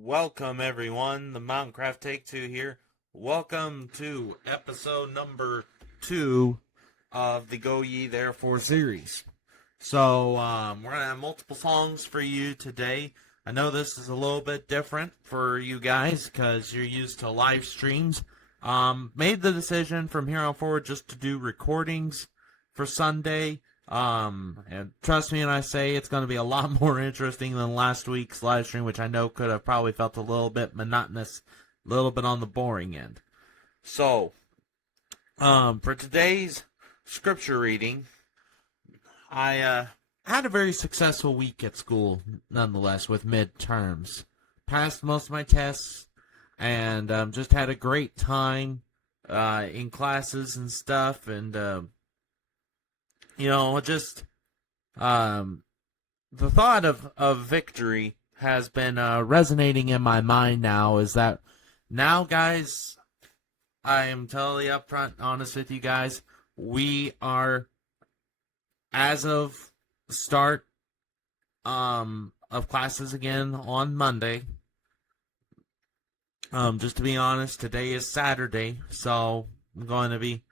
Welcome everyone, the Mountaintcraft Take Two here. Welcome to episode number 2 of the Go Ye Therefore series. So, we're going to have multiple songs for you today. I know this is a little bit different for you guys because you're used to live streams. Made the decision from here on forward just to do recordings for Sunday. And trust me when I say it's going to be a lot more interesting than last week's live stream, which I know could have probably felt a little bit monotonous, a little bit on the boring end. So, for today's scripture reading, I had a very successful week at school, nonetheless, with midterms. Passed most of my tests, and just had a great time in classes and stuff, and just the thought of victory has been resonating in my mind now. Is that now, guys, I am totally upfront honest with you guys. We are, as of the start of classes again on Monday. Just to be honest, today is Saturday, so I'm going to be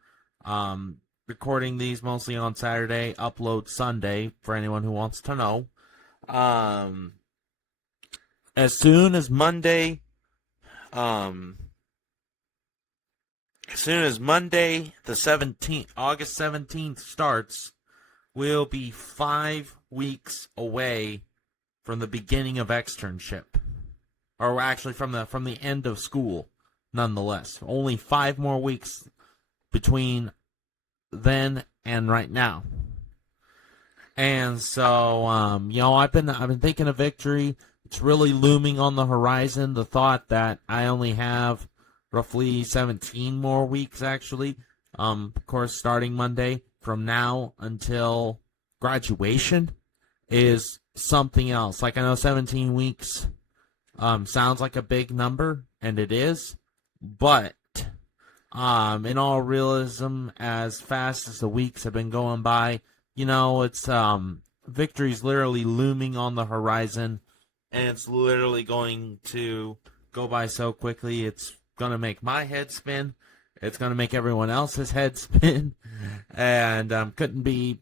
recording these mostly on Saturday, upload Sunday for anyone who wants to know. As soon as Monday the 17th, August 17th starts, we'll be 5 weeks away from the beginning of externship. Or actually from the end of school, nonetheless. Only 5 more weeks between then and right now. And so, I've been thinking of victory. It's really looming on the horizon. The thought that I only have roughly 17 more weeks, actually. Of course, starting Monday from now until graduation is something else. Like, I know 17 weeks sounds like a big number, and it is, but in all realism, as fast as the weeks have been going by, it's victory's literally looming on the horizon, and it's literally going to go by so quickly. It's going to make my head spin. It's going to make everyone else's head spin, and couldn't be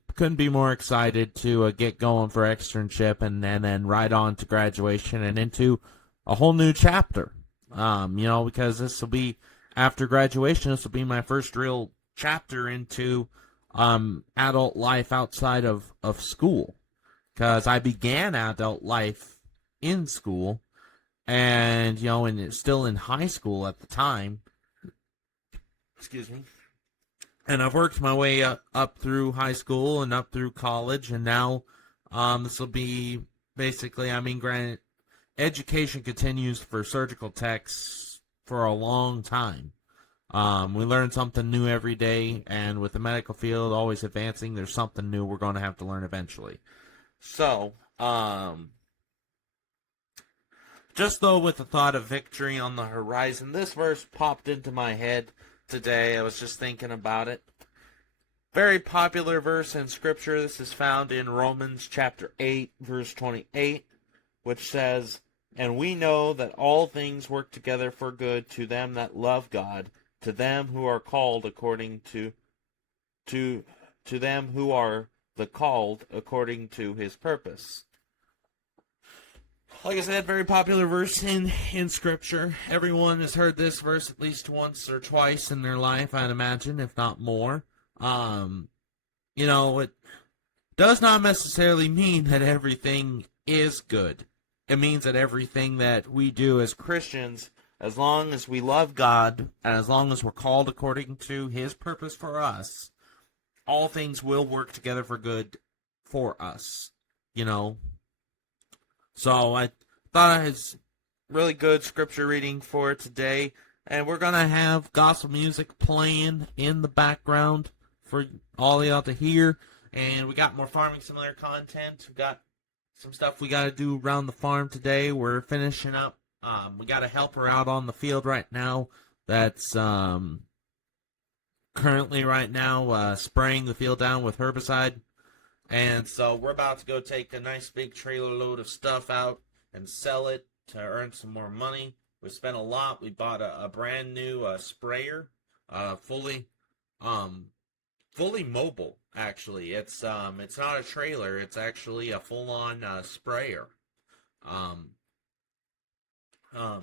more excited to get going for externship and then right on to graduation and into a whole new chapter. Because this will be, after graduation, this will be my first real chapter into adult life outside of school. Because I began adult life in school, and, and still in high school at the time. Excuse me. And I've worked my way up through high school and up through college, and now this will be basically, granted, education continues for surgical techs for a long time. We learn something new every day, and with the medical field always advancing, there's something new we're going to have to learn eventually. So, just though with the thought of victory on the horizon, this verse popped into my head today. I was just thinking about it. Very popular verse in Scripture. This is found in Romans chapter 8, verse 28, which says, "And we know that all things work together for good to them that love God, to them who are called according to them who are the called according to his purpose." Like I said, very popular verse in Scripture. Everyone has heard this verse at least once or twice in their life, I'd imagine, if not more. It does not necessarily mean that everything is good. It means that everything that we do as Christians, as long as we love God, and as long as we're called according to his purpose for us, all things will work together for good for us, So I thought I had really good scripture reading for today, and we're going to have gospel music playing in the background for all y'all to hear, and we got more Farming Simulator content. We got some stuff we got to do around the farm today. We're finishing up. We got a helper out on the field right now that's currently right now spraying the field down with herbicide. And so we're about to go take a nice big trailer load of stuff out and sell it to earn some more money. We spent a lot. We bought a brand new sprayer, fully, um, fully mobile. Actually, it's not a trailer. It's actually a full on sprayer. Um,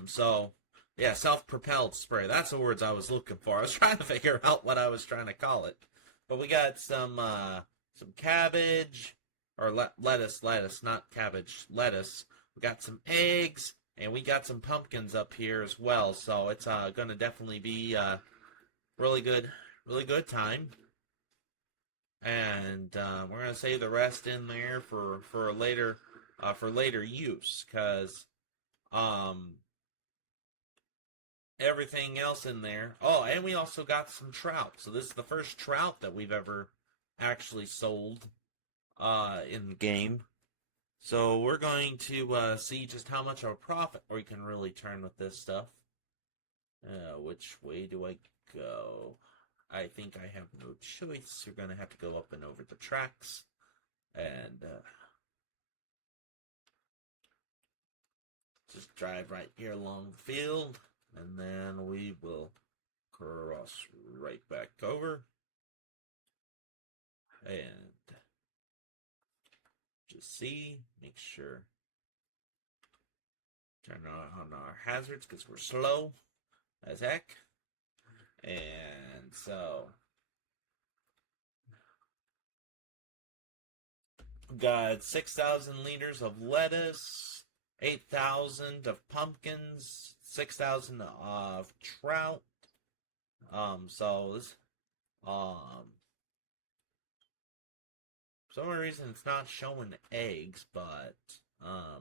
so yeah, self-propelled spray. That's the words I was looking for. I was trying to figure out what I was trying to call it. But we got some cabbage or lettuce, not cabbage, lettuce. We got some eggs and we got some pumpkins up here as well. So it's gonna definitely be really good, really good time. And we're gonna save the rest in there for later use because um everything else in there. Oh, and we also got some trout. So this is the first trout that we've ever actually sold in the game. So we're going to see just how much of a profit we can really turn with this stuff. Which way do I go? I think I have no choice. You're going to have to go up and over the tracks. And just drive right here along the field. And then we will cross right back over. And just see, make sure. Turn on our hazards because we're slow as heck. And so got 6,000 liters of lettuce, 8,000 of pumpkins, 6,000 of trout. So this, for some reason it's not showing eggs, but I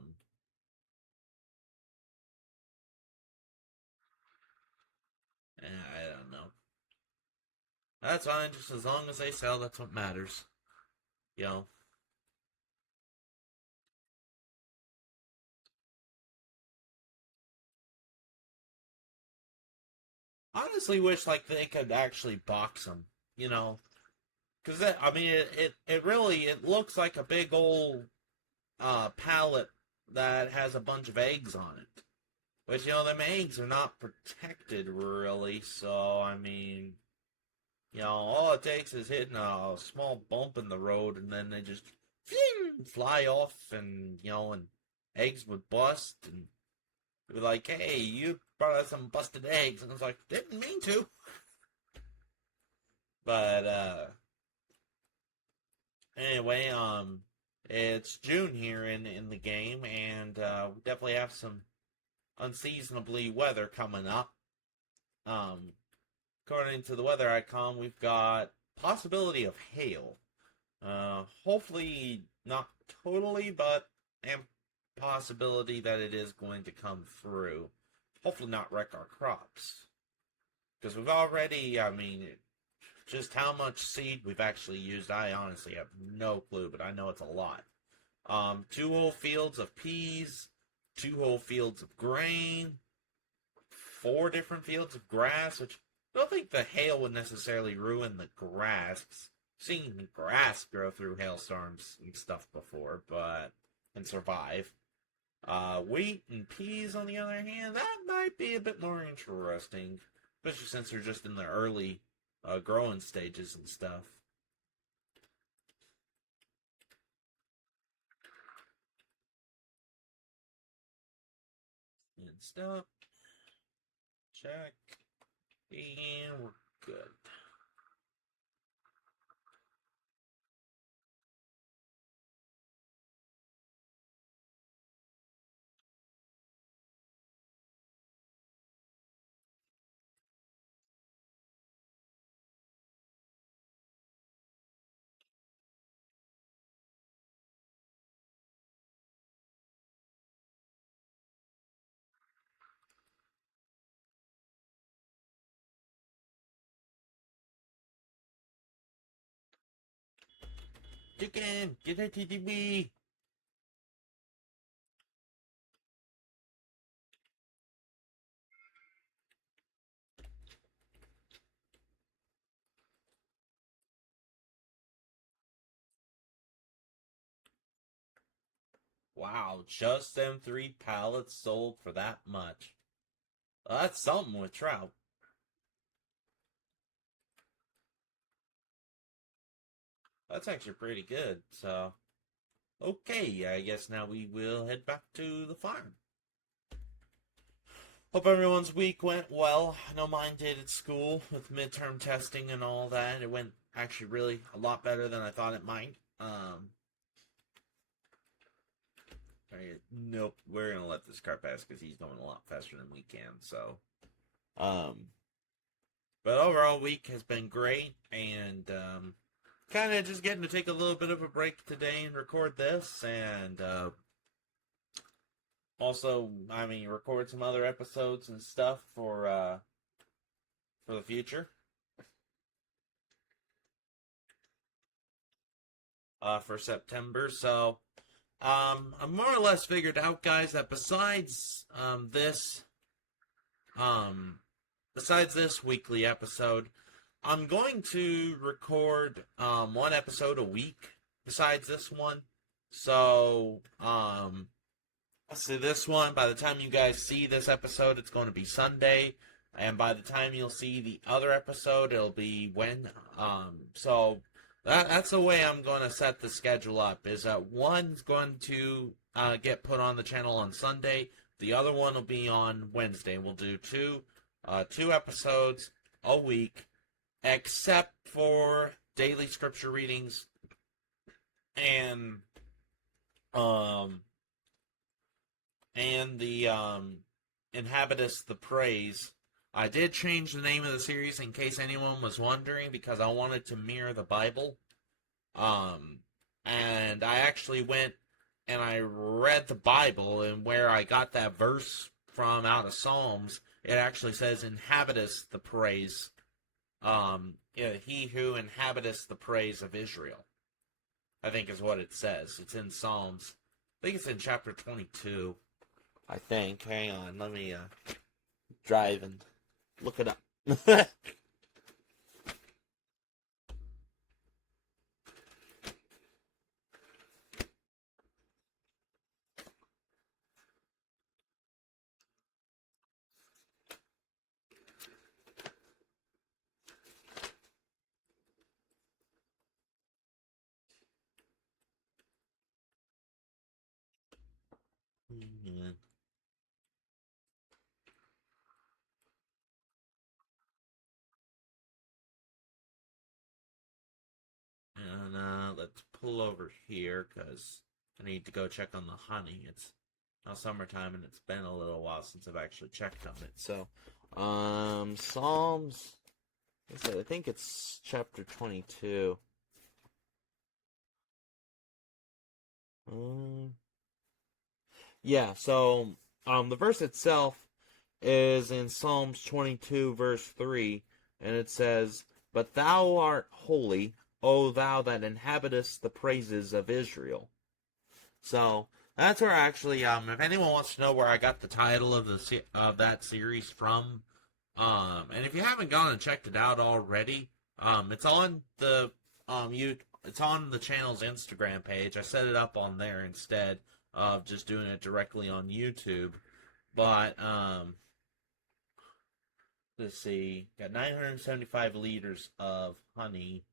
don't know. That's fine, just as long as they sell, that's what matters. You know. Honestly wish like they could actually box them, you know. Because I mean, it really it looks like a big old pallet that has a bunch of eggs on it. Which, you know, them eggs are not protected really, so I mean, you know, all it takes is hitting a small bump in the road and then they just fly off and, you know, and eggs would bust and be like, hey, you brought us some busted eggs. And I was like, didn't mean to. But, anyway, it's June here in the game, and we definitely have some unseasonably weather coming up. Um, According to the weather icon, we've got possibility of hail. Hopefully not totally, but and possibility that it is going to come through. Hopefully not wreck our crops. Because we've already, I mean, just how much seed we've actually used, I honestly have no clue, but I know it's a lot. 2 whole fields of peas, 2 whole fields of grain, 4 different fields of grass, which I don't think the hail would necessarily ruin the grass. Seen the grass grow through hailstorms and stuff before, but and survive. Wheat and peas, on the other hand, that might be a bit more interesting, especially since they're just in the early growing stages and stuff. And stop. Check. And we're good. Chicken, get a TTB. Wow, just them 3 pallets sold for that much. Well, that's something with trout. That's actually pretty good. So, okay, I guess now we will head back to the farm. Hope everyone's week went well. I know mine did at school with midterm testing and all that. It went actually really a lot better than I thought it might. Nope, we're gonna let this car pass because he's going a lot faster than we can. So, but overall, week has been great, and kind of just getting to take a little bit of a break today and record this, and also, I mean, record some other episodes and stuff for the future. For September. So, I'm more or less figured out, guys, that besides this weekly episode, I'm going to record one episode a week besides this one. So, let's see, this one, by the time you guys see this episode, it's going to be Sunday. And by the time you'll see the other episode, it'll be so that's the way I'm going to set the schedule up, is that one's going to get put on the channel on Sunday. The other one will be on Wednesday. We'll do two episodes a week, except for daily scripture readings and the Inhabitus the Praise. I did change the name of the series in case anyone was wondering, because I wanted to mirror the Bible. And I actually went and I read the Bible, and where I got that verse from out of Psalms, it actually says Inhabitus the Praise. He who inhabiteth the praise of Israel, I think is what it says. It's in Psalms. I think it's in chapter 22. I think. Hang on, let me drive and look it up. And let's pull over here because I need to go check on the honey. It's now summertime and it's been a little while since I've actually checked on it. So, Psalms. I think it's chapter 22. Yeah, so the verse itself is in Psalms 22, verse 3, and it says, "But thou art holy, O thou that inhabitest the praises of Israel." So that's where actually, if anyone wants to know where I got the title of that series from, and if you haven't gone and checked it out already, it's on the it's on the channel's Instagram page. I set it up on there instead of just doing it directly on YouTube. But let's see, got 975 liters of honey.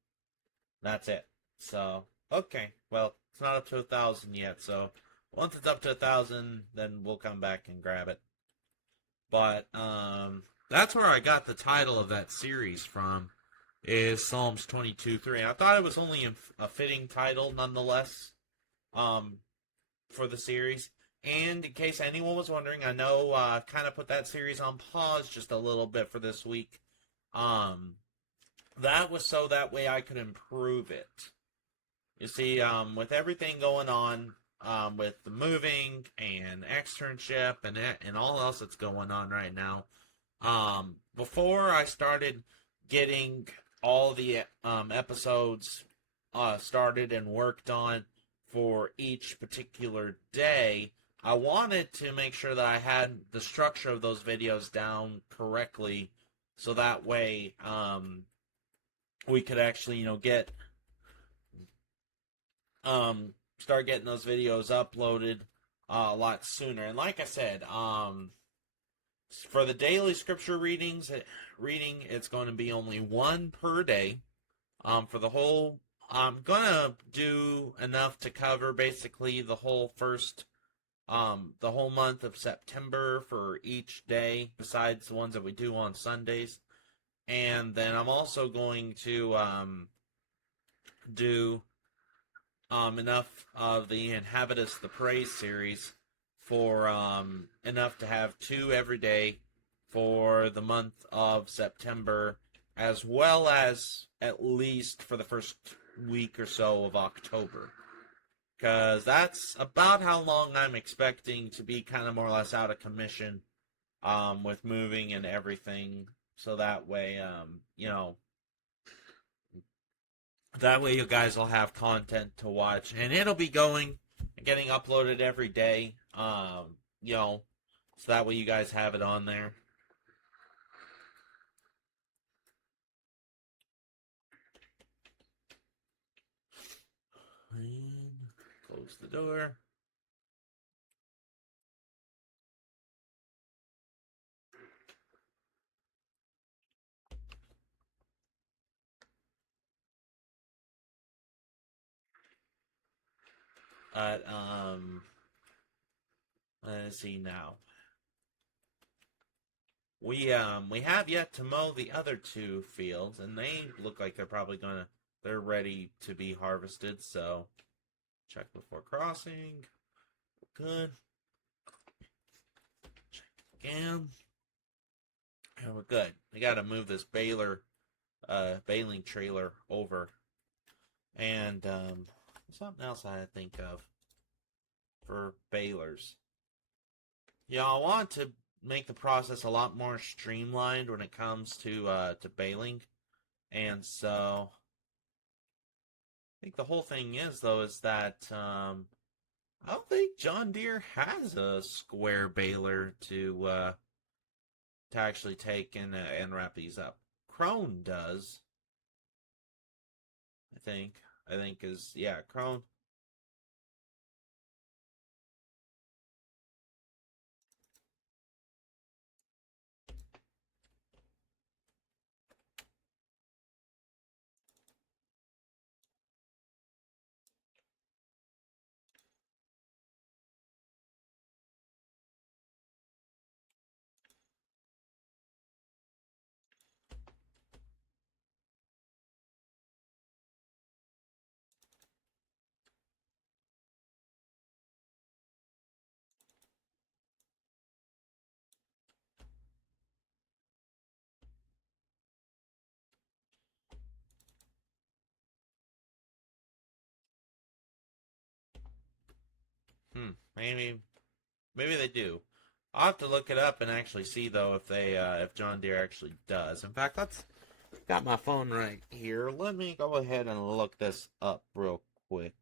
That's it. So, okay, well, it's not up to 1,000 yet. So once it's up to 1,000, then we'll come back and grab it. But that's where I got the title of that series from, is Psalms 22:3. I thought it was only a fitting title, nonetheless, for the series. And in case anyone was wondering, I know kind of put that series on pause just a little bit for this week. That was so that way I could improve it. You see, with everything going on, with the moving and externship and all else that's going on right now, before I started getting all the episodes started and worked on for each particular day, I wanted to make sure that I had the structure of those videos down correctly, so that way we could actually, get start getting those videos uploaded a lot sooner. And like I said, for the daily scripture reading, it's going to be only one per day. For the whole, I'm gonna do enough to cover basically the whole month of September for each day, besides the ones that we do on Sundays. And then I'm also going to do enough of the Inhabitus the Praise series for enough to have two every day for the month of September, as well as at least for the first week or so of October. Because that's about how long I'm expecting to be kind of more or less out of commission with moving and everything. So that way, that way you guys will have content to watch, and it'll be going and getting uploaded every day. So that way you guys have it on there. And close the door. But let's see now. We have yet to mow the other two fields, and they look like they're ready to be harvested. So check before crossing. Good. Check again. And we're good. We got to move this baling trailer over. And something else I think of for balers. Yeah, I want to make the process a lot more streamlined when it comes to baling. And so I think the whole thing is that I don't think John Deere has a square baler to actually take and wrap these up. Krone does, I think. I think is yeah, Krone. Maybe they do. I'll have to look it up and actually see though if John Deere actually does. In fact, let's got my phone right here. Let me go ahead and look this up real quick.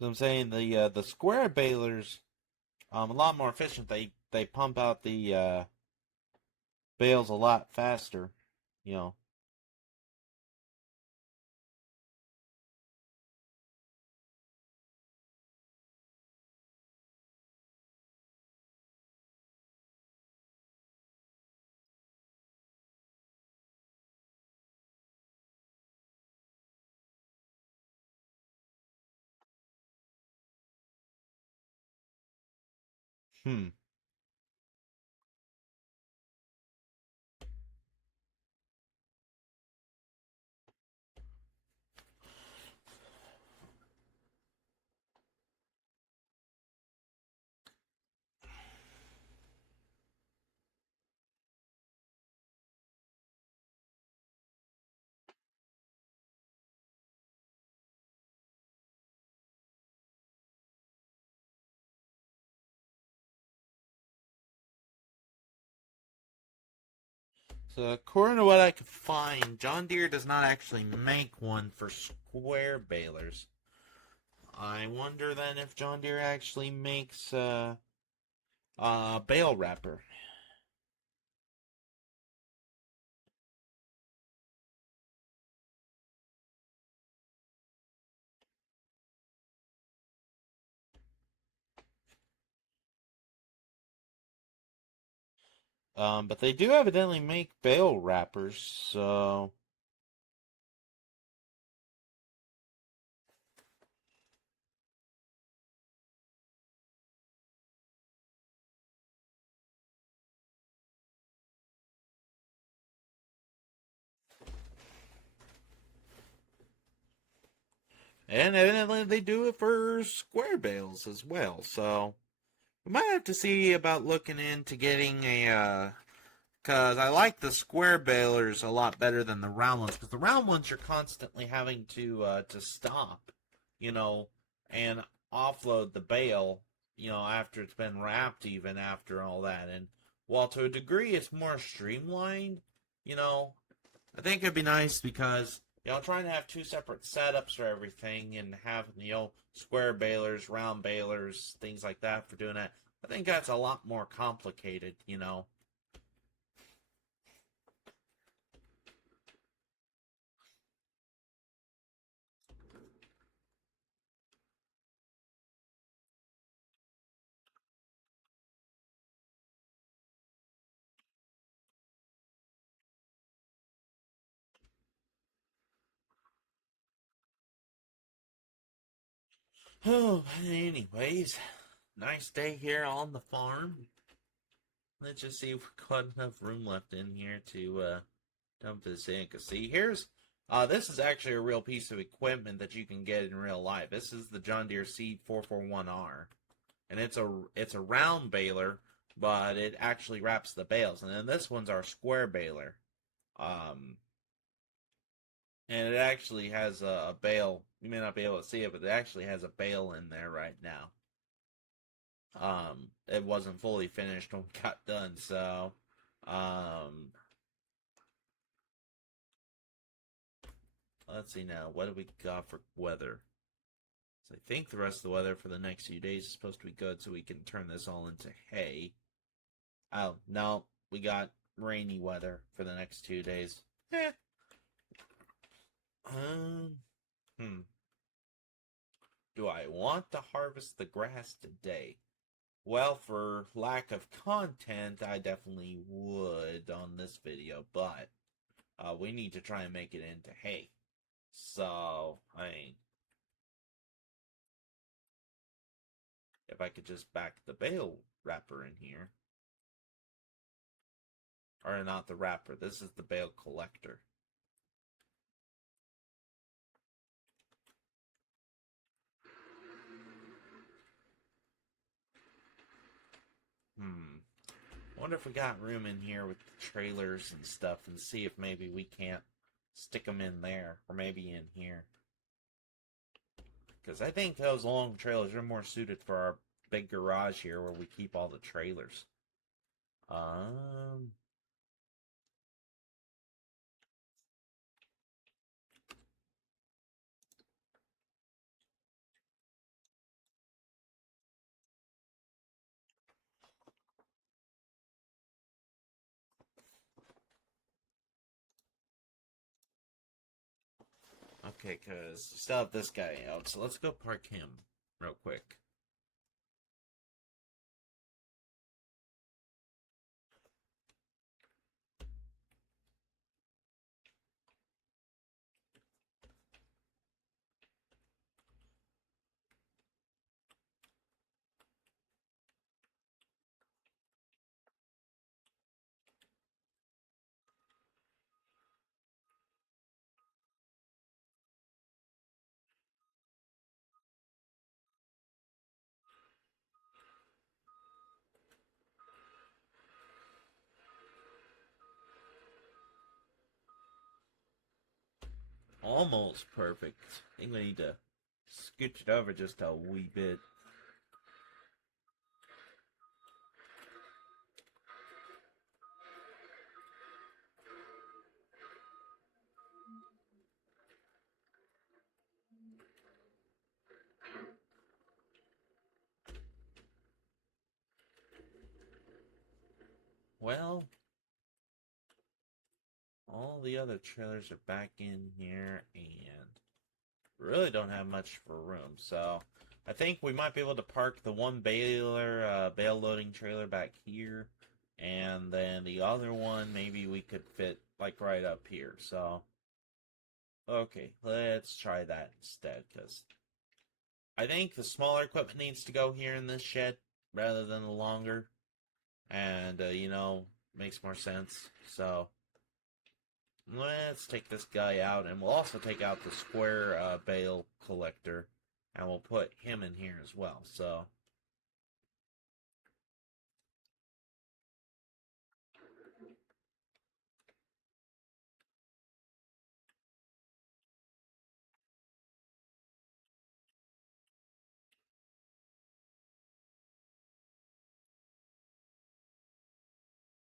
So I'm saying the square balers a lot more efficient. They pump out the bales a lot faster. You know. Hmm. So according to what I could find, John Deere does not actually make one for square balers. I wonder then if John Deere actually makes a bale wrapper. But they do evidently make bale wrappers, so and evidently they do it for square bales as well. So we might have to see about looking into getting a because I like the square balers a lot better than the round ones. Because the round ones you're constantly having to stop, you know, and offload the bale, after it's been wrapped, even after all that. And while to a degree it's more streamlined, you know, I think it'd be nice because trying to have two separate setups for everything and having square balers, round balers, things like that for doing that. I think that's a lot more complicated. Oh, anyways, nice day here on the farm. Let's just see if we've got enough room left in here to dump this in. Cause see, this is actually a real piece of equipment that you can get in real life. This is the John Deere C441R, and it's a round baler, but it actually wraps the bales. And then this one's our square baler, um, and it actually has a bale. You may not be able to see it, but it actually has a bale in there right now. It wasn't fully finished when we got done, so um, let's see now. What do we got for weather? So I think the rest of the weather for the next few days is supposed to be good, so we can turn this all into hay. Oh no, we got rainy weather for the next 2 days. Eh. Um, hmm. Do I want to harvest the grass today? Well, for lack of content, I definitely would on this video, but we need to try and make it into hay. So, I mean, if I could just back the bale wrapper in here. Or not the wrapper, this is the bale collector. Hmm. I wonder if we got room in here with the trailers and stuff and see if maybe we can't stick them in there. Or maybe in here. Because I think those long trailers are more suited for our big garage here where we keep all the trailers. Um, okay, because we still have this guy out, so let's go park him real quick. almost perfect. I think we need to scooch it over just a wee bit. Well, all the other trailers are back in here and really don't have much for room. So I think we might be able to park the one bale loading trailer back here. And then the other one, maybe we could fit like right up here. So, okay, let's try that instead. Because I think the smaller equipment needs to go here in this shed rather than the longer. And, makes more sense. So, let's take this guy out, and we'll also take out the square bale collector, and we'll put him in here as well. So,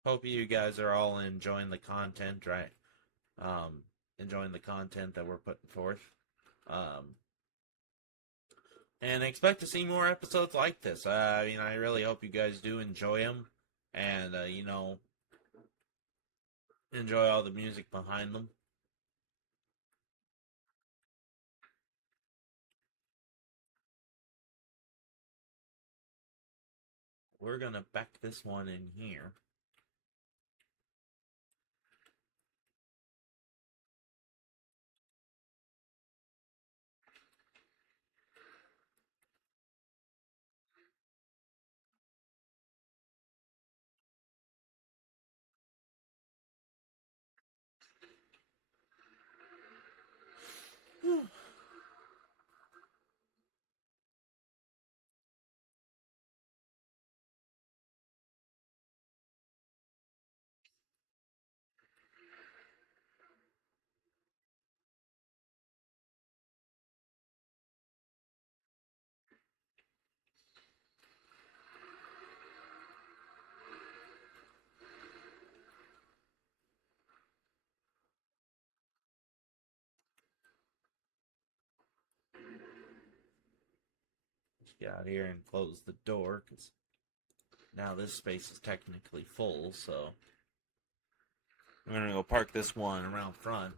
hope you guys are all enjoying the content, right? Enjoying the content that we're putting forth. Um, and expect to see more episodes like this. I really hope you guys do enjoy them, and enjoy all the music behind them. We're gonna back this one in here. Just get out here and close the door, because now this space is technically full, so I'm gonna go park this one around front.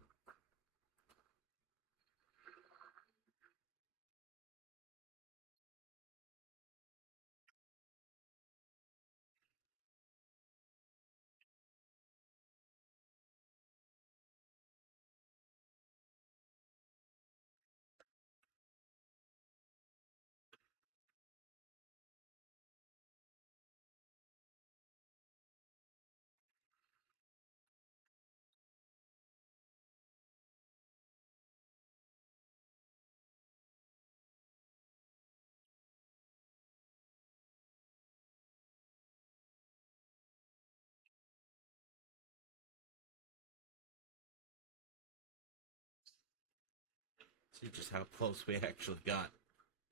See just how close we actually got.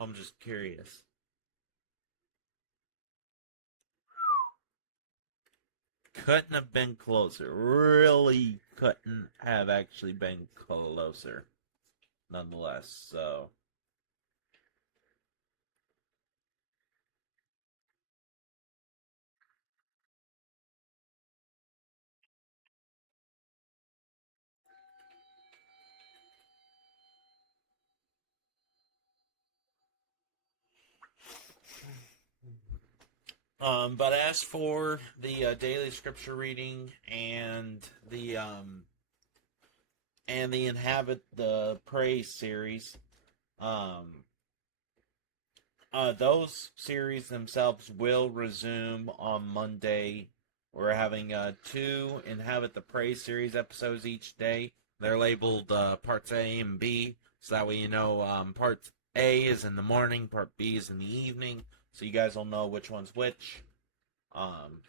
I'm just curious. Couldn't have been closer. Really couldn't have actually been closer. Nonetheless, so. But as for the daily scripture reading and the Inhabit the Praise series, um, those series themselves will resume on Monday. We're having two Inhabit the Praise series episodes each day. They're labeled parts A and B, so that way you know part A is in the morning, part B is in the evening, so you guys will know which one's which. Um,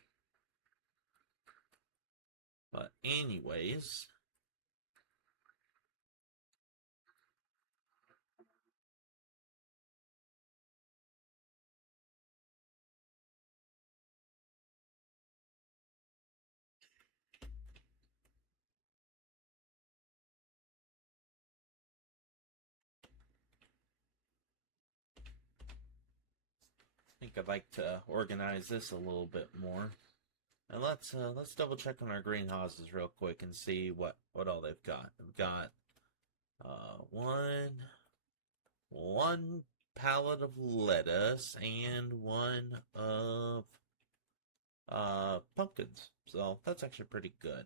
but anyways, think I'd like to organize this a little bit more. And let's double check on our greenhouses real quick and see what all they've got. They've got one pallet of lettuce and one of pumpkins. So that's actually pretty good.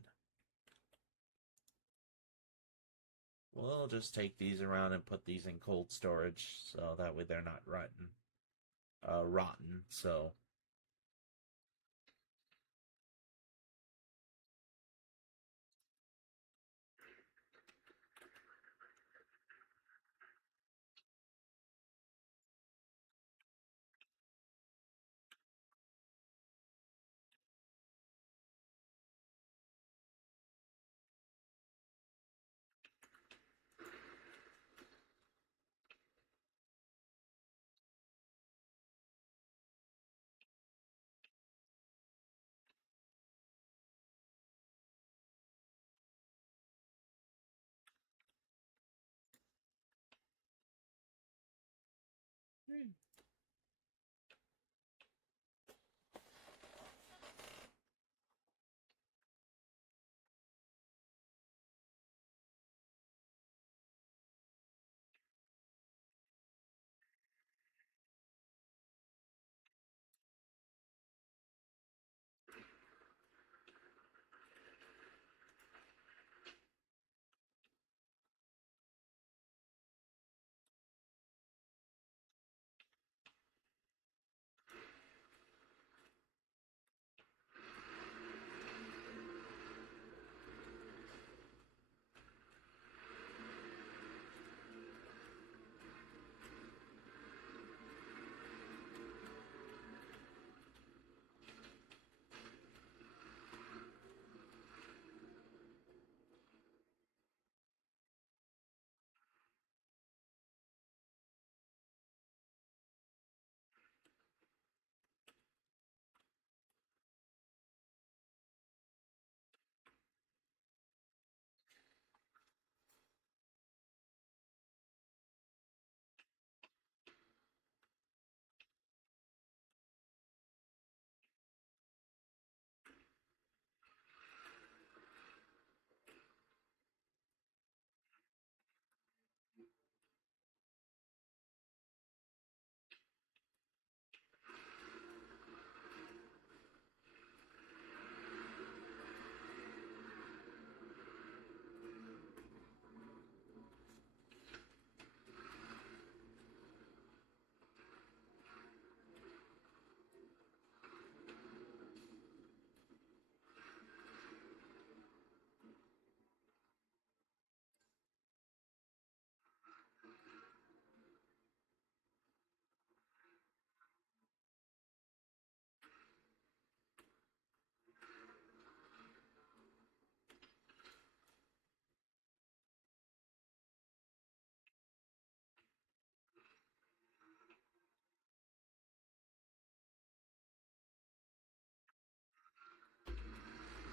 We'll just take these around and put these in cold storage so that way they're not rotten. So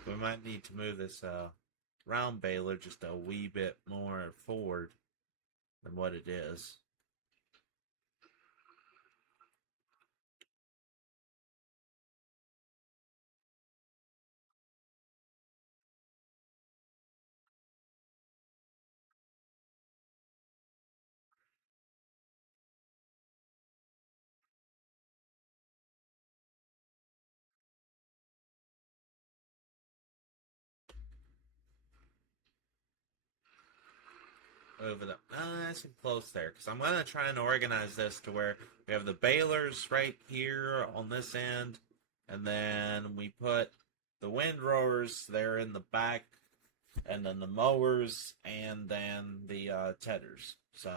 we might need to move this round baler just a wee bit more forward than what it is. Over the nice and close there, because I'm going to try and organize this to where we have the balers right here on this end, and then we put the windrowers there in the back, and then the mowers, and then the tedders. So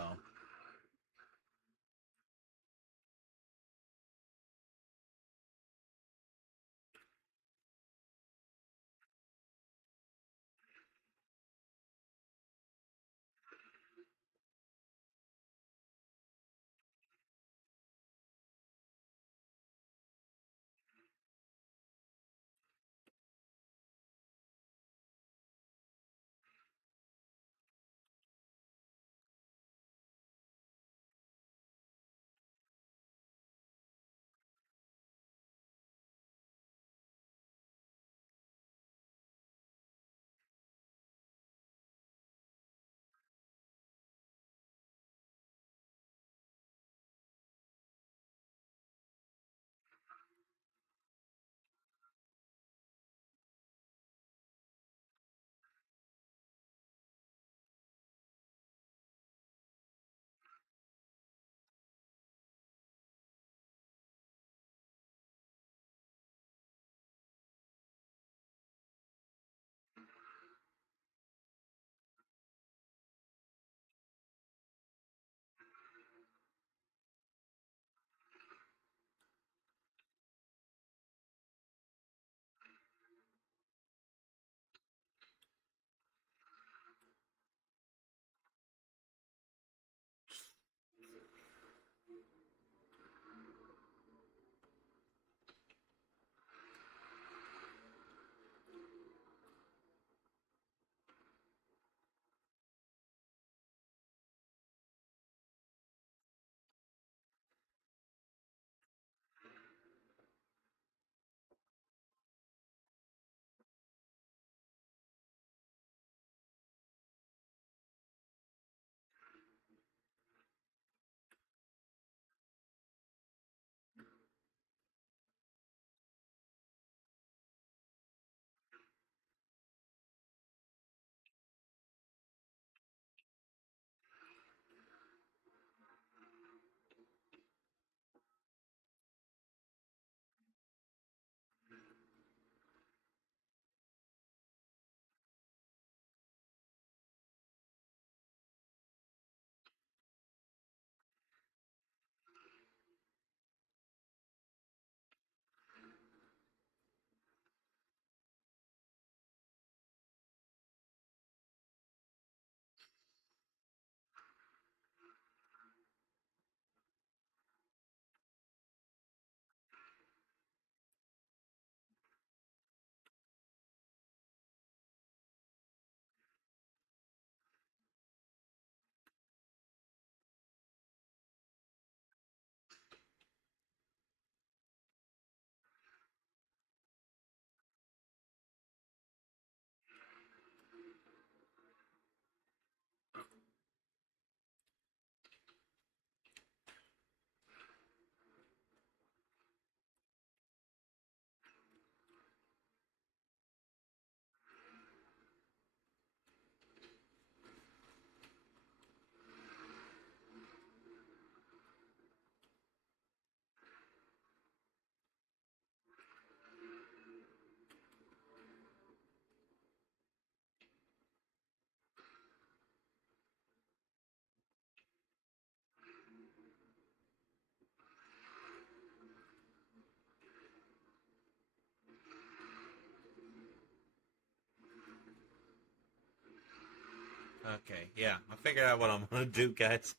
Okay, yeah, I figured out what I'm gonna do, guys.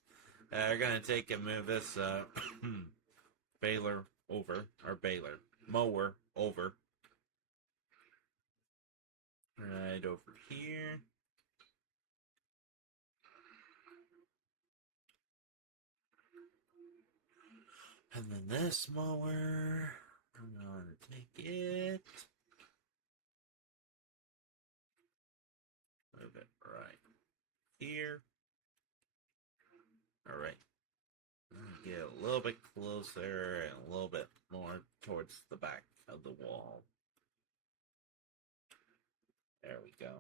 We're gonna take and move this baler over, or baler mower over, right over here. And then this mower, I'm going to take it, move it right here. All right, get a little bit closer and a little bit more towards the back of the wall. There we go.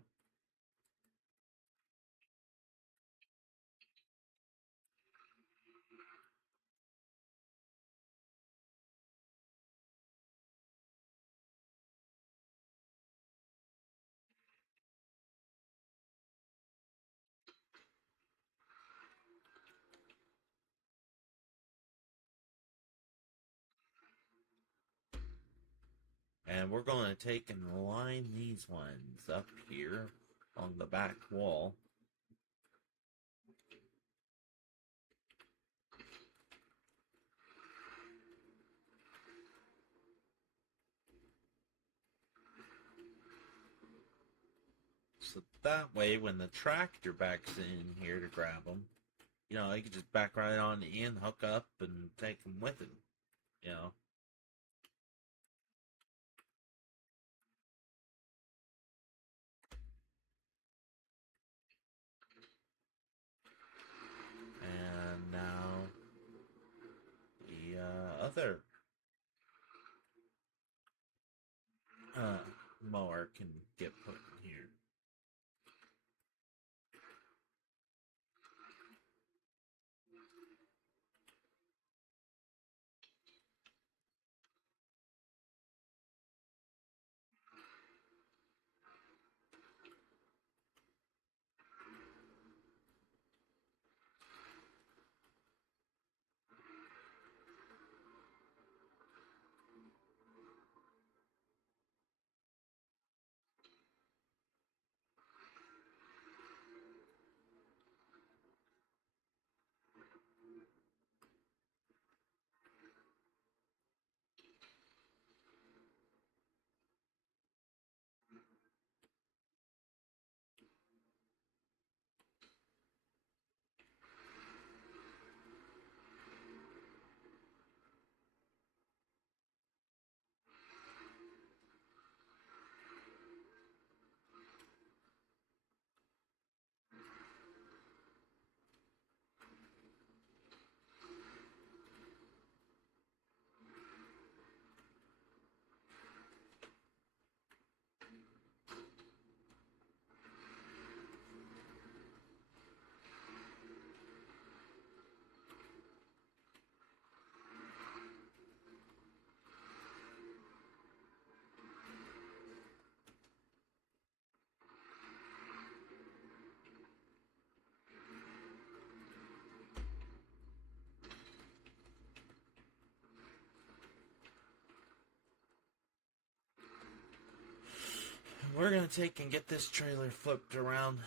And we're going to take and line these ones up here on the back wall. So that way, when the tractor backs in here to grab them, you know, they can just back right on in, hook up, and take them with it. You know. And now the other mower can get put in here. We're gonna take and get this trailer flipped around.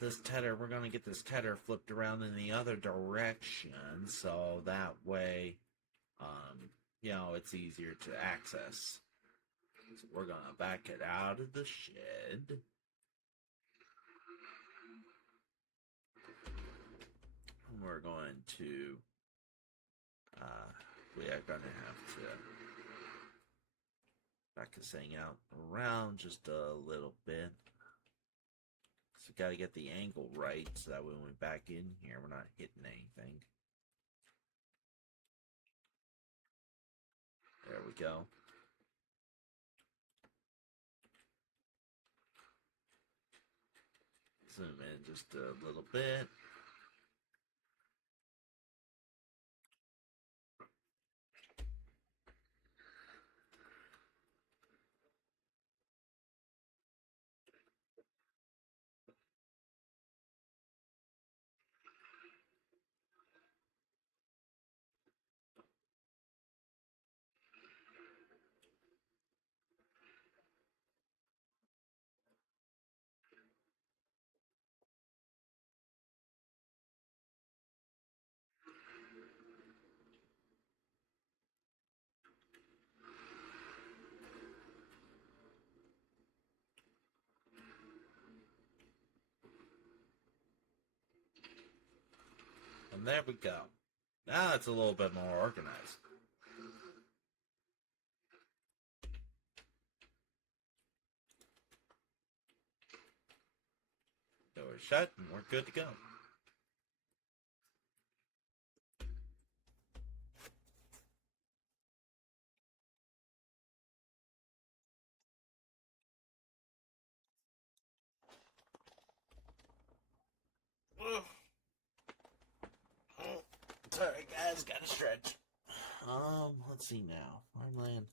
This tedder, we're gonna get this tedder flipped around in the other direction, so that way, you know, it's easier to access. So we're gonna back it out of the shed. We're going to, we are gonna have to back this thing out around just a little bit. So we gotta get the angle right so that when we back in here, we're not hitting anything. There we go. Zoom in just a little bit. There we go. Now it's a little bit more organized. Door shut, and we're good to go. Sorry, guys, gotta stretch. Let's see now. Farmland,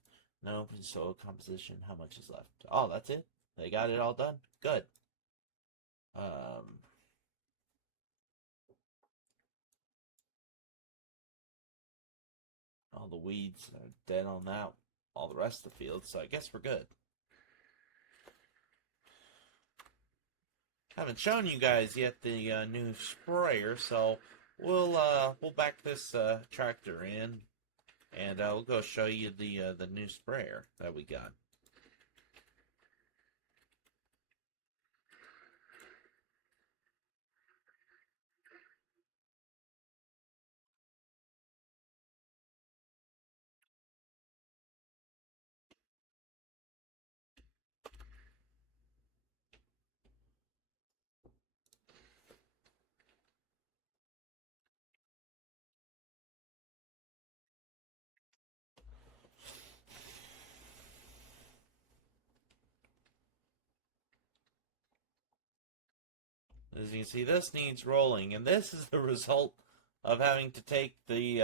no soil composition. How much is left? Oh, that's it. They got it all done. Good. All the weeds are dead on that. All the rest of the field, so I guess we're good. Haven't shown you guys yet the new sprayer, so we'll back this tractor in, and we'll go show you the new sprayer that we got. As you can see, this needs rolling, and this is the result of having to take the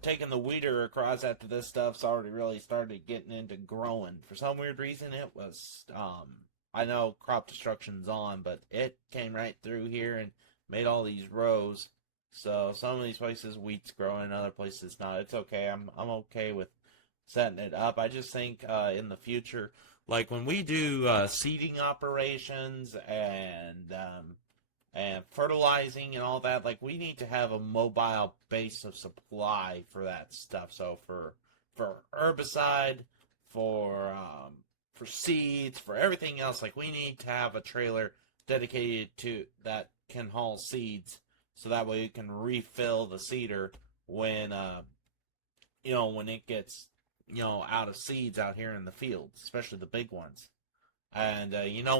taking the weeder across after this stuff's already really started getting into growing. For some weird reason, it was I know crop destruction's on, but it came right through here and made all these rows. So some of these places wheat's growing, other places not. It's okay. I'm okay with setting it up. I just think in the future, like when we do seeding operations and fertilizing and all that, like we need to have a mobile base of supply for that stuff. So for herbicide, for seeds, for everything else, like we need to have a trailer dedicated to that can haul seeds, so that way you can refill the seeder when when it gets out of seeds out here in the fields, especially the big ones. And,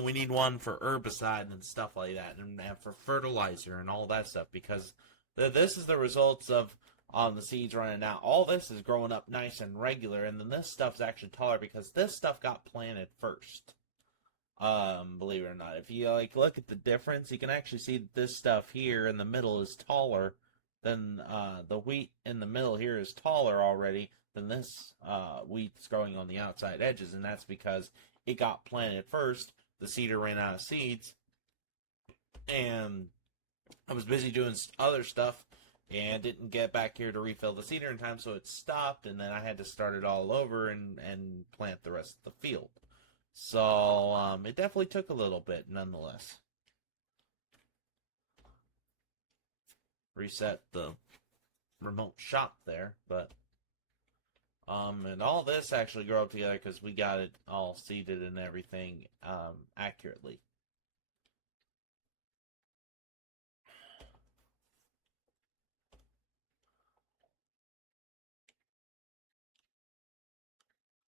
we need one for herbicide and stuff like that, and for fertilizer and all that stuff, because this is the results of the seeds running out. All this is growing up nice and regular, and then this stuff's actually taller because this stuff got planted first. Believe it or not. If you, look at the difference, you can actually see that this stuff here in the middle is taller than, the wheat in the middle here is taller already than this, wheat that's growing on the outside edges, and that's because it got planted first. The seeder ran out of seeds, and I was busy doing other stuff and didn't get back here to refill the seeder in time, so it stopped, and then I had to start it all over and plant the rest of the field. So it definitely took a little bit, nonetheless. Reset the remote shop there, but and all this actually grew up together because we got it all seeded and everything accurately.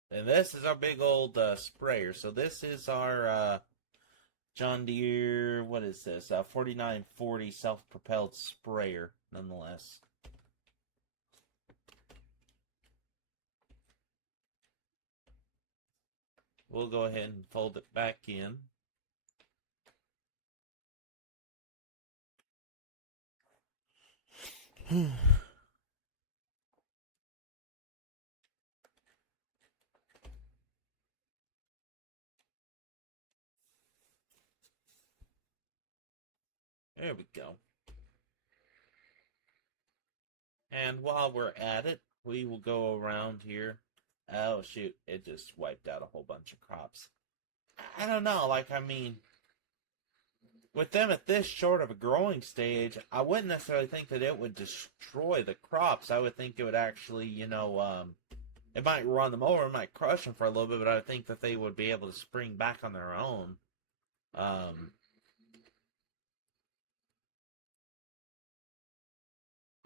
And this is our big old sprayer. So this is our John Deere, what is this? 4940 self-propelled sprayer, nonetheless. We'll go ahead and fold it back in. There we go. And while we're at it, we will go around here. Oh, shoot. It just wiped out a whole bunch of crops. I don't know. With them at this short of a growing stage, I wouldn't necessarily think that it would destroy the crops. I would think it would actually, it might run them over, it might crush them for a little bit, but I think that they would be able to spring back on their own.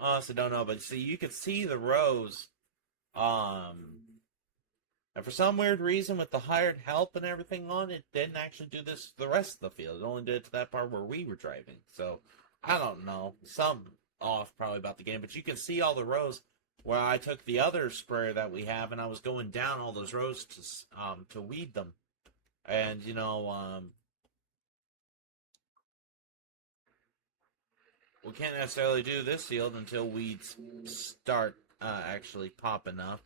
honestly don't know, but see, you could see the rows. And for some weird reason, with the hired help and everything on it, didn't actually do this to the rest of the field. It only did it to that part where we were driving. So I don't know. Some off probably about the game, but you can see all the rows where I took the other sprayer that we have and I was going down all those rows to weed them. And we can't necessarily do this field until weeds start actually popping up.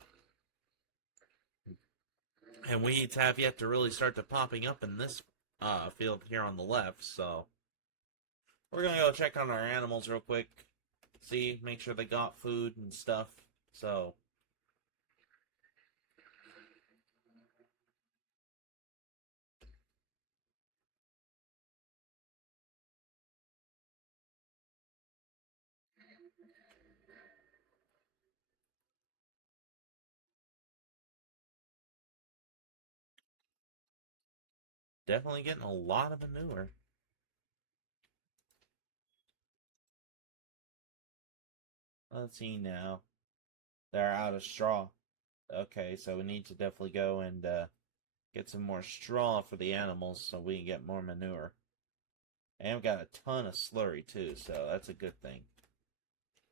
And weeds have yet to really start to popping up in this field here on the left, so we're gonna go check on our animals real quick, see, make sure they got food and stuff. So definitely getting a lot of manure. Let's see now. They're out of straw. Okay, so we need to definitely go and get some more straw for the animals so we can get more manure. And we got a ton of slurry too, so that's a good thing.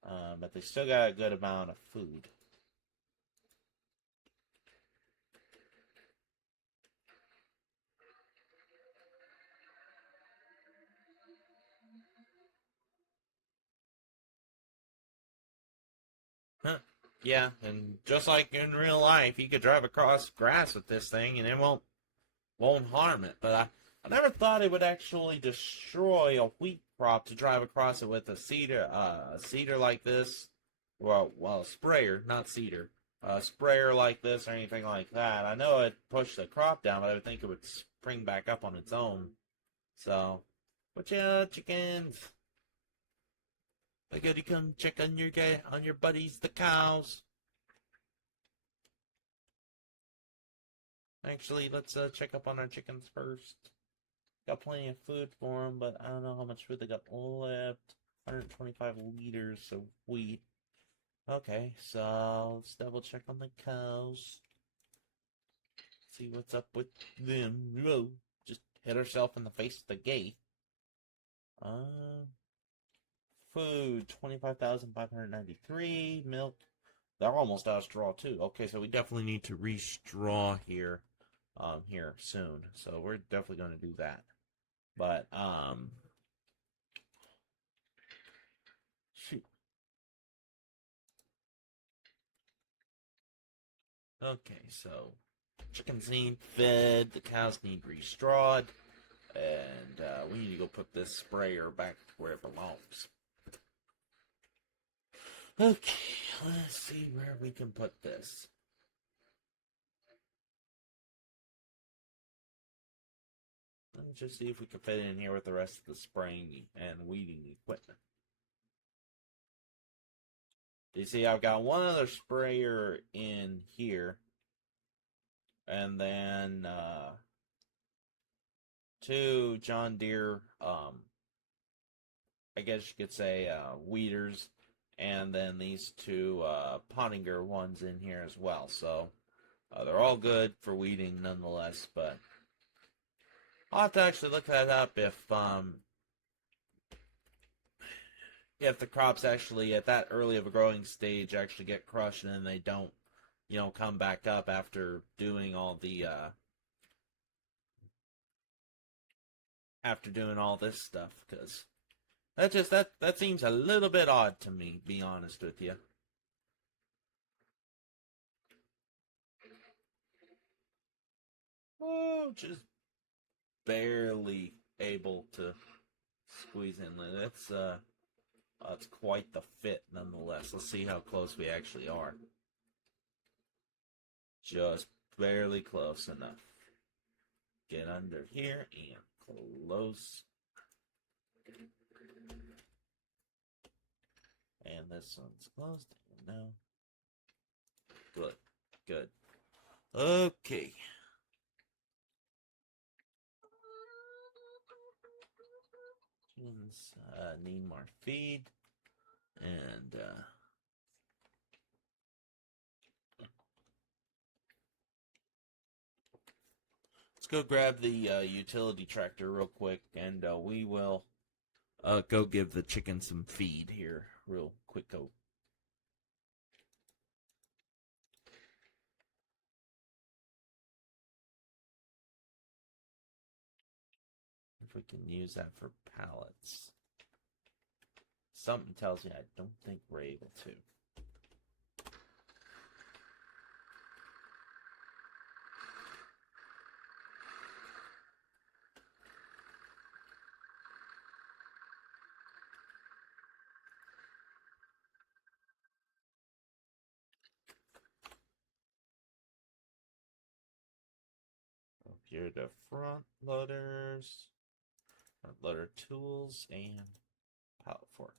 But they still got a good amount of food. Huh. Yeah, and just like in real life, you could drive across grass with this thing and it won't harm it. But I never thought it would actually destroy a wheat crop to drive across it with a cedar like this. Well, a sprayer, not cedar. A sprayer like this or anything like that. I know it pushed the crop down, but I would think it would spring back up on its own. So, what ya chickens? I gotta come check on your buddies, the cows. Actually, let's check up on our chickens first. Got plenty of food for them, but I don't know how much food they got left. 125 liters of wheat. Okay, so let's double check on the cows. See what's up with them. Whoa, just hit herself in the face with the gate. Food 25,593. Milk. They're almost out of straw too. Okay, so we definitely need to re-straw here, here soon. So we're definitely going to do that. But shoot. Okay, so chickens need fed, the cows need re-strawed, and we need to go put this sprayer back where it belongs. Okay, let's see where we can put this. Let's just see if we can fit it in here with the rest of the spraying and weeding equipment. You see, I've got one other sprayer in here, and then two John Deere, I guess you could say, weeders, and then these two Pottinger ones in here as well. So they're all good for weeding nonetheless, but I'll have to actually look that up if the crops actually at that early of a growing stage actually get crushed and then they don't, come back up after doing all the after doing all this stuff, because that seems a little bit odd to me, be honest with you. Oh, just barely able to squeeze in. That's quite the fit nonetheless. Let's see how close we actually are. Just barely close enough. Get under here and close. And this one's closed. No. Good. Good. Okay. Chickens need more feed. And let's go grab the utility tractor real quick, and we will go give the chicken some feed here real quick. If we can use that for pallets. Something tells me I don't think we're able to. Up here, the front loaders, front loader tools, and pallet fork.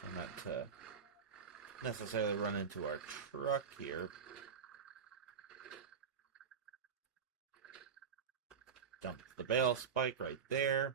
Try not to necessarily run into our truck here. Dump the bale spike right there.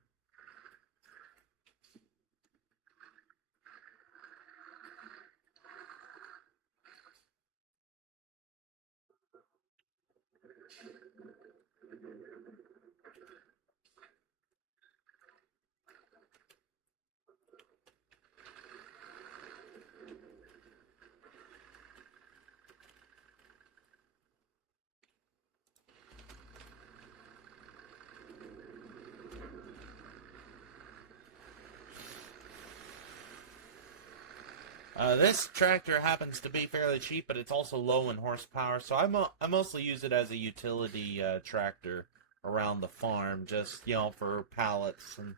This tractor happens to be fairly cheap, but it's also low in horsepower, so I mostly use it as a utility tractor around the farm, just, for pallets and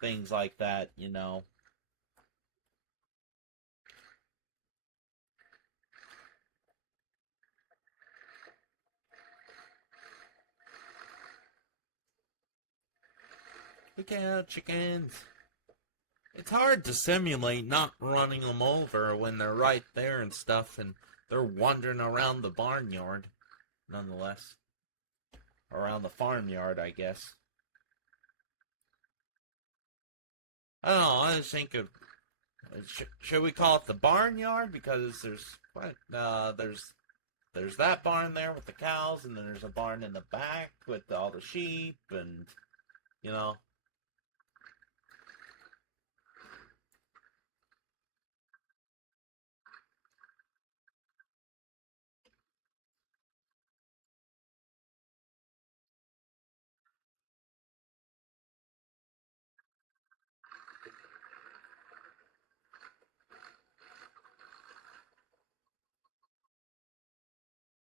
things like that, Look out, chickens! It's hard to simulate not running them over when they're right there and stuff, and they're wandering around the barnyard, nonetheless. Around the farmyard, I guess. I don't know, I just think of... Should we call it the barnyard? Because there's that barn there with the cows, and then there's a barn in the back with all the sheep, and,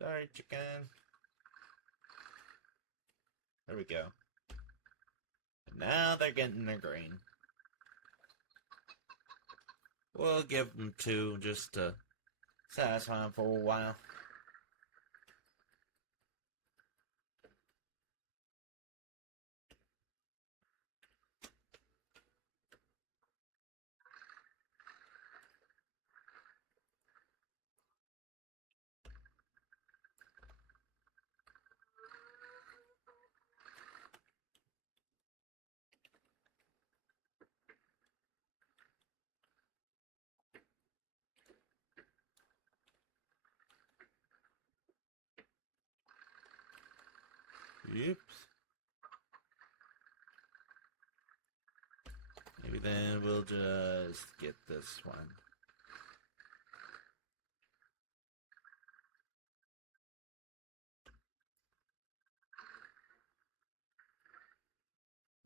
Sorry, chicken. There we go. And now they're getting their grain. We'll give them two just to satisfy them for a while. Oops. Maybe then we'll just get this one.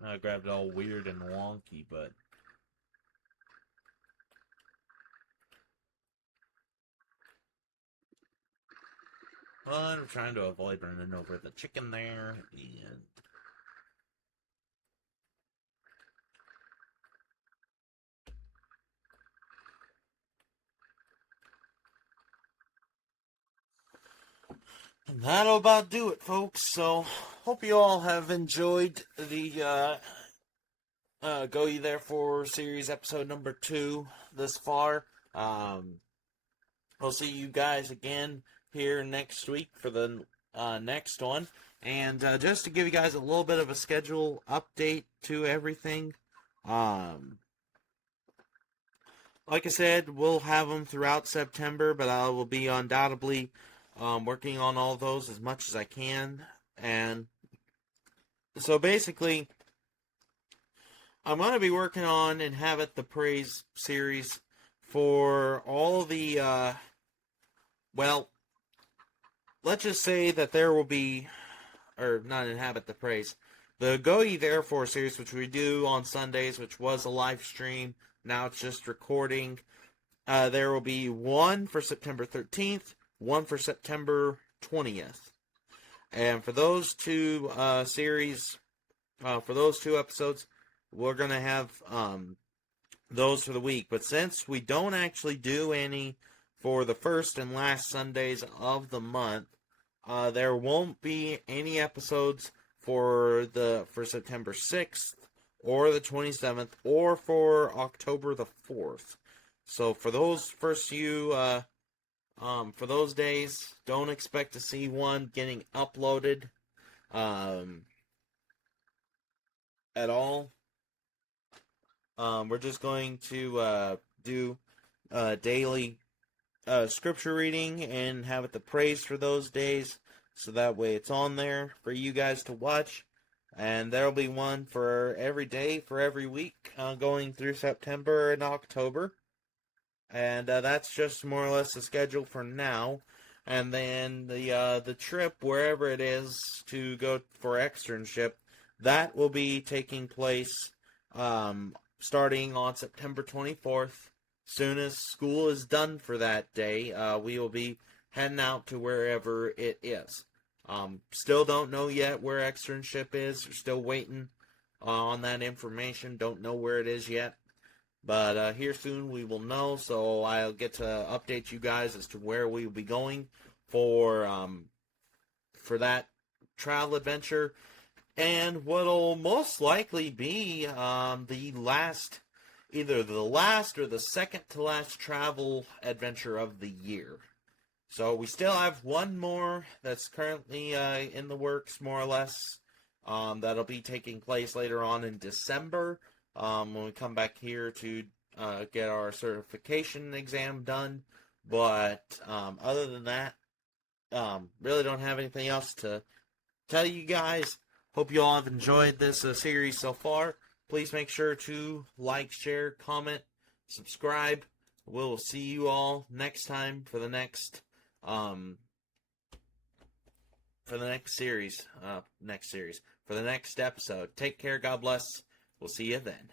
I grabbed it all weird and wonky, but... Well, I'm trying to avoid running over the chicken there, and... And that'll about do it, folks. So, hope you all have enjoyed the Go Ye Therefore series episode number 2 this far. We'll see you guys again here next week for the next one. And just to give you guys a little bit of a schedule update to everything, like I said, we'll have them throughout September, but I will be undoubtedly working on all those as much as I can. And so basically, I'm going to be working on Inhabit the Praise series for all the, well, let's just say that there will be, or not Inhabit the Praise, the Go Ye Therefore series, which we do on Sundays, which was a live stream. Now it's just recording. There will be one for September 13th, one for September 20th. And for those two series, for those 2 episodes, we're going to have those for the week. But since we don't actually do any for the first and last Sundays of the month, there won't be any episodes for September 6th or the 27th or for October the 4th. So for those first few for those days, don't expect to see one getting uploaded at all. We're just going to do daily scripture reading and have it the praise for those days, so that way it's on there for you guys to watch. And there'll be one for every day for every week going through September and October. And that's just more or less the schedule for now. And then the trip, wherever it is to go for externship, that will be taking place starting on September 24th. Soon as school is done for that day, we will be heading out to wherever it is. Still don't know yet where externship is. We're still waiting on that information. Don't know where it is yet. But here soon we will know, so I'll get to update you guys as to where we will be going for that travel adventure. And what'll most likely be either the last or the second to last travel adventure of the year. So we still have one more that's currently in the works, more or less. That'll be taking place later on in December when we come back here to get our certification exam done. But other than that, really don't have anything else to tell you guys. Hope you all have enjoyed this series so far. Please make sure to like, share, comment, subscribe. We'll see you all next time for the next series. For the next episode. Take care. God bless. We'll see you then.